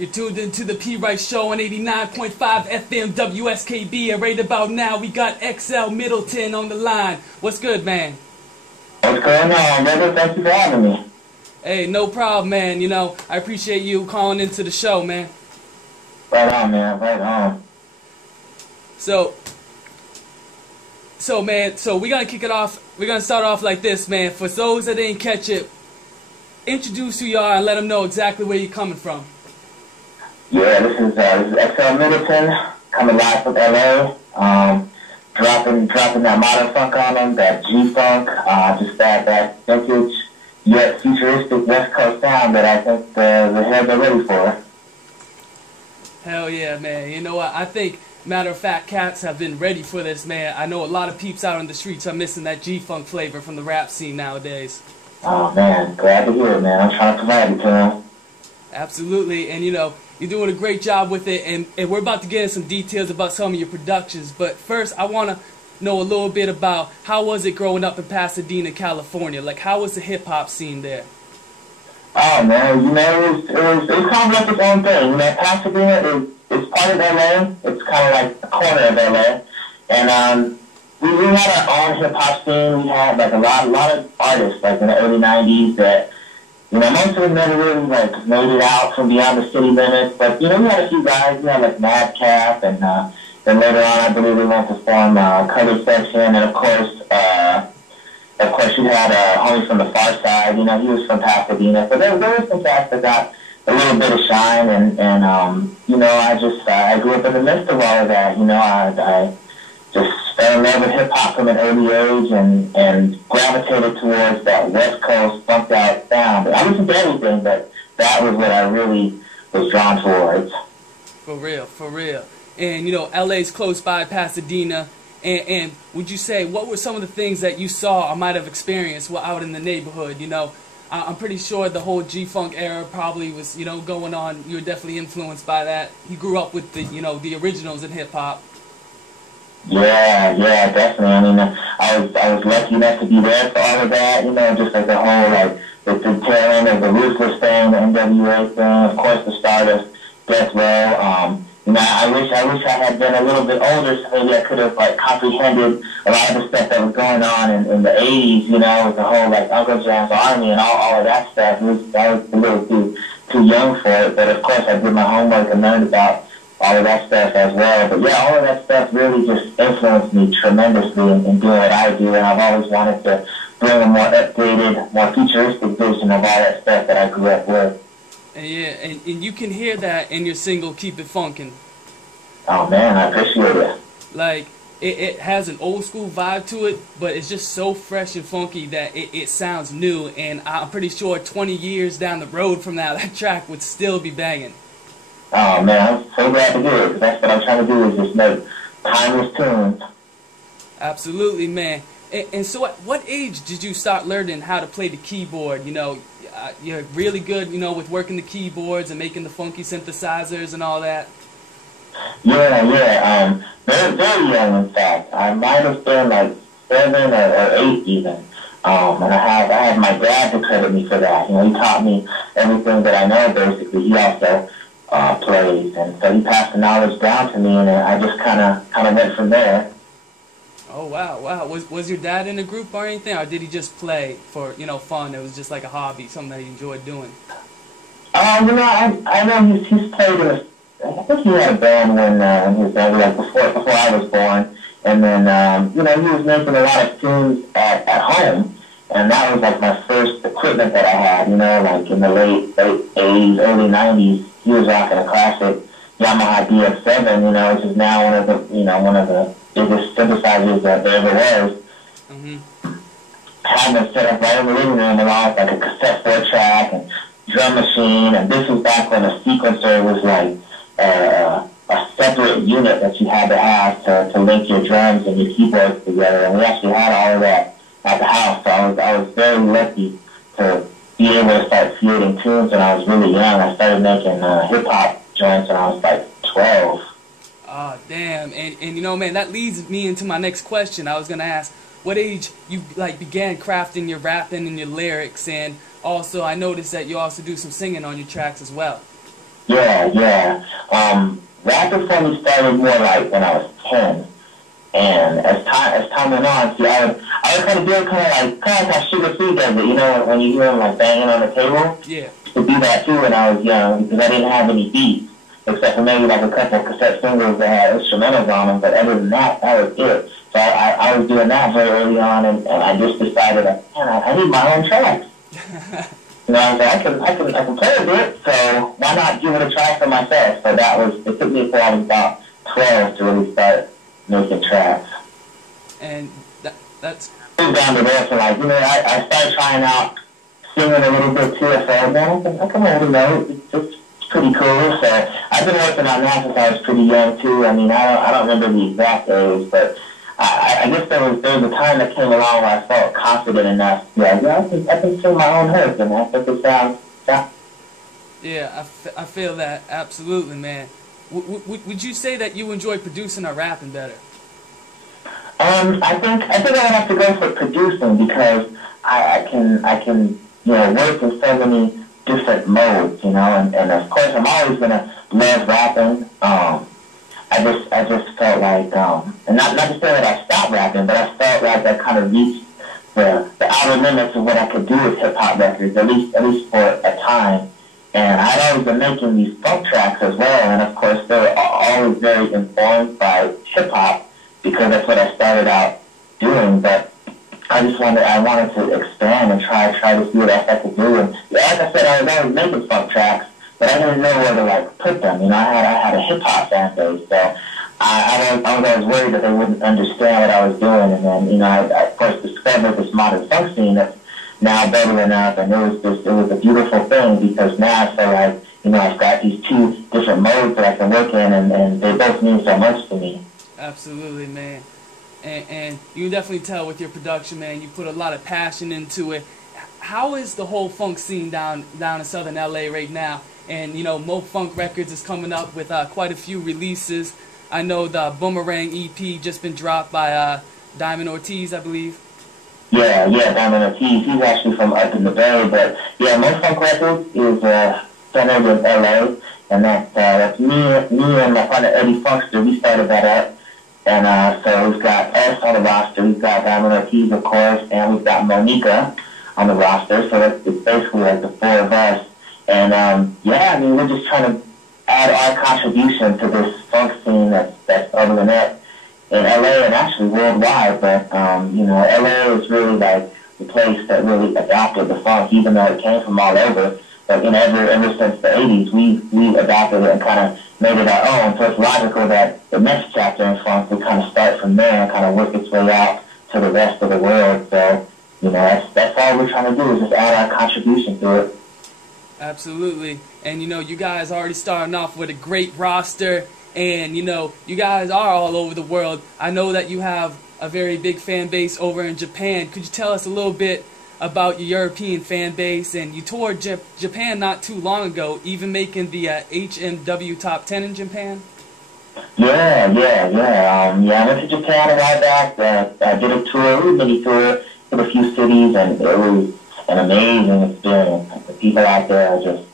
You're tuned into the P. Rice Show on 89.5 FM WSKB, and right about now we got XL Middleton on the line. What's good, man? What's going on, brother? Thank you for having me. Hey, no problem, man. You know, I appreciate you calling into the show, man. Right on, man. Right on. So man, we're gonna kick it off. We're gonna start off like this, man. For those that didn't catch it, introduce who you are and let them know exactly where you're coming from. Yeah, this is XL Middleton, coming live from LA. Dropping that modern funk on them, that G-funk, just that vintage yet futuristic West Coast sound that I think the heads are ready for. Hell yeah, man. You know what? I think, matter of fact, cats have been ready for this, man. I know a lot of peeps out on the streets are missing that G-funk flavor from the rap scene nowadays. Oh, man. Glad to hear it, man. I'm trying to provide it to them. Absolutely. And, you know, you're doing a great job with it. And we're about to get into some details about some of your productions. But first, I want to know a little bit about how was it growing up in Pasadena, California? Like, how was the hip-hop scene there? Oh, man, you know, it was kind of like its own thing. You know, Pasadena is part of LA. It's kind of like a corner of LA. And we had our own hip-hop scene. We had, like, a lot of artists, like, in the early 90s that, you know, most of them never really, like, made it out from beyond the city limits. But, you know, we had a few guys. We had, like, Madcap, and then later on, I believe we went to form Colored Section. And, of course, you had homie from the Far Side. You know, he was from Pasadena. So there were some cats that got a little bit of shine. And you know, I grew up in the midst of all of that. You know, I just fell in love with hip-hop from an early age and gravitated towards that West Coast funked out sound. I listened to everything, but that was what I really was drawn towards. For real, for real. And, you know, LA's close by Pasadena. And would you say, what were some of the things that you saw or might have experienced while out in the neighborhood? You know, I'm pretty sure the whole G-Funk era probably was, you know, going on. You were definitely influenced by that. You grew up with the, you know, the originals in hip-hop. Yeah, definitely. I mean, I was lucky enough to be there for all of that, you know, just like the whole, like, the tail end of the Ruthless thing, the NWA thing, of course the start of Death Row. You know, I wish I had been a little bit older, so maybe I could have, like, comprehended a lot of the stuff that was going on in the 80s, you know, with the whole, like, Uncle Jam's Army and all of that stuff. I was a little too young for it, but of course I did my homework and learned about all of that stuff as well. But yeah, all of that stuff really just influenced me tremendously in doing what I do, and I've always wanted to bring a more updated, more futuristic vision of all that stuff that I grew up with. And yeah, and you can hear that in your single Keep It Funkin'. Oh man, I appreciate it. Like, it has an old school vibe to it, but it's just so fresh and funky that it sounds new, and I'm pretty sure 20 years down the road from now, that track would still be banging. Oh man, I'm so glad to do it, because that's what I'm trying to do, is just make timeless tunes. Absolutely, man. And so at what age did you start learning how to play the keyboard? You know, you're really good, you know, with working the keyboards and making the funky synthesizers and all that. Yeah. Very, very young, in fact. I might have been like 7 or 8 even. And I have my dad to credit me for that. You know, he taught me everything that I know, basically. He also plays, and so he passed the knowledge down to me, and I just kind of went from there. Oh wow! Was your dad in a group or anything, or did he just play for, you know, fun? It was just like a hobby, something that he enjoyed doing. You know, I know he's played in a. I think he had a band when he was younger, like before I was born, and then you know, he was making a lot of tunes at home, and that was like my first equipment that I had. You know, like in the late 80s, early 90s, he was rocking a classic Yamaha DX7, you know, which is now one of the biggest synthesizers that there ever was. Mm-hmm. Having it set up right in the living room along with like a cassette 4-track and drum machine, and this was back when a sequencer was like a separate unit that you had to have to link your drums and your keyboards together, and we actually had all of that at the house, so I was very lucky to be able to start creating tunes when I was really young. I started making hip-hop joints when I was like 12. Oh, damn. And you know, man, that leads me into my next question. I was going to ask, what age you, like, began crafting your rapping and your lyrics, and also I noticed that you also do some singing on your tracks as well. Yeah. Rap for me started more like when I was 10. And as time went on, see, I would kind of do it kind of like how Sugar Free does it, you know, when you hear him like banging on the table. Yeah. To do that too when I was young because I didn't have any beats except for maybe like a couple of cassette singles that had instrumentals on them. But other than that, that was it. So I was doing that very early on, and I just decided that man, I need my own tracks. You know, I was like, I can play a bit, so why not give it a try for myself? So it took me until I was about 12 to really start making tracks. And that's down to there, so like, you know, I started trying out singing a little bit too. I said, man, I can hold a note. It's pretty cool. So I've been working on that since I was pretty young too. I mean, I don't remember the exact age, but I guess there was a time that came along where I felt confident enough to be like, yeah, I can sing my own hooks, and that's what it sounds. Yeah, I feel that absolutely, man. Would you say that you enjoy producing or rapping better? I think I would have to go for producing because I can you know work in so many different modes, you know, and of course I'm always gonna love rapping. I just felt like and not to say that I stopped rapping, but I felt like I kind of reached the outer limits of what I could do with hip hop records, at least for a time. And I'd always been making these funk tracks as well, and of course they were always very informed by hip hop because that's what I started out doing. But I wanted to expand and try to see what else I could do. And like I said, I was always making funk tracks, but I didn't know where to like put them. You know, I had a hip hop fan base, so I was always worried that they wouldn't understand what I was doing. And then, you know, I of course discovered this modern funk scene that's now bubbling up, and it was a beautiful thing because now I feel like, you know, I've got these two different modes that I can work in, and they both mean so much to me. Absolutely, man. And you can definitely tell with your production, man, you put a lot of passion into it. How is the whole funk scene down in Southern LA right now? And, you know, MoFunk Records is coming up with quite a few releases. I know the Boomerang EP just been dropped by Diamond Ortiz, I believe. Yeah, Diamond Ortiz. He's actually from up in the Bay, but yeah, MoFunk Records is centered in LA, and that's me and my partner Eddie Funkster. We started that up. And so we've got us on the roster. We've got Diamond Ortiz, of course, and we've got Monica on the roster. So it's basically like the four of us. And yeah, I mean, we're just trying to add our contribution to this funk scene that's bubbling up in LA and actually worldwide. But you know, LA is really like the place that really adopted the funk, even though it came from all over. But you know, ever since the '80s, we adopted it and kind of made it our own. So it's logical that the next chapter in funk would kind of start from there and kind of work its way out to the rest of the world. So you know, that's all we're trying to do is just add our contribution to it. Absolutely. And you know, you guys already starting off with a great roster, and you know, you guys are all over the world. I know that you have a very big fan base over in Japan. Could you tell us a little bit about your European fan base? And you toured Japan not too long ago, even making the HMW Top 10 in Japan. Yeah. I went to Japan a while back. I did a mini tour, did a few cities, and it was an amazing experience. The people out there are just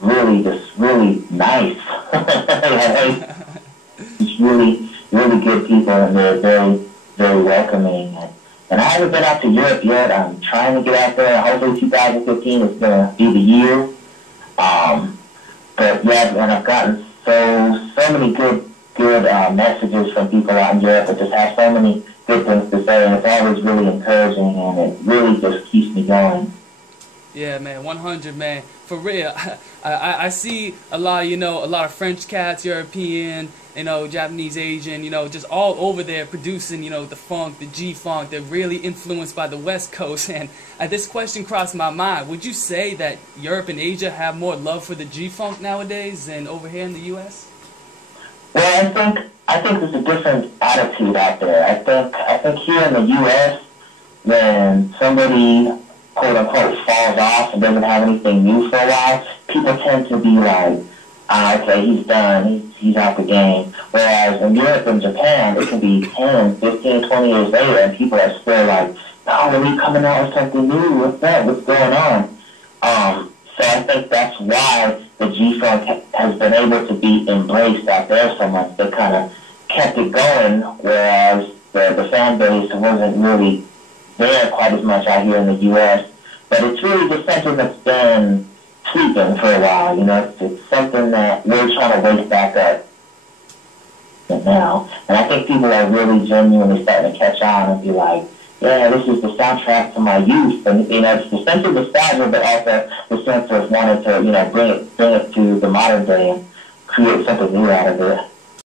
really nice. Just really good people, and they're very welcoming. And I haven't been out to Europe yet. I'm trying to get out there. Hopefully 2015 is going to be the year. But yeah, and I've gotten so many good messages from people out in Europe that just have so many good things to say, and it's always really encouraging, and it really just keeps me going. Yeah, man, 100, man. For real. I see a lot of French cats, European, you know, Japanese, Asian, you know, just all over there producing, you know, the funk, the G-funk. They're really influenced by the West Coast. And this question crossed my mind. Would you say that Europe and Asia have more love for the G-funk nowadays than over here in the U.S.? Well, I think there's a different attitude out there. I think here in the U.S., when somebody quote unquote falls off and doesn't have anything new for a while, people tend to be like, okay, he's done, he's out the game. Whereas in Europe and Japan, it can be 10, 15, 20 years later, and people are still like, oh, are we coming out with something new? What's that? What's going on? So I think that's why the G-Funk has been able to be embraced out there so much. They kind of kept it going, whereas the fan base wasn't really there quite as much out here in the U.S. But it's really just something that's been sleeping for a while, you know. It's something that we're trying to wake back up now. And I think people are really genuinely starting to catch on and be like, yeah, this is the soundtrack to my youth. And, you know, it's the sense of nostalgia, but also the sense of wanting to, you know, bring it to the modern day and create something new out of it.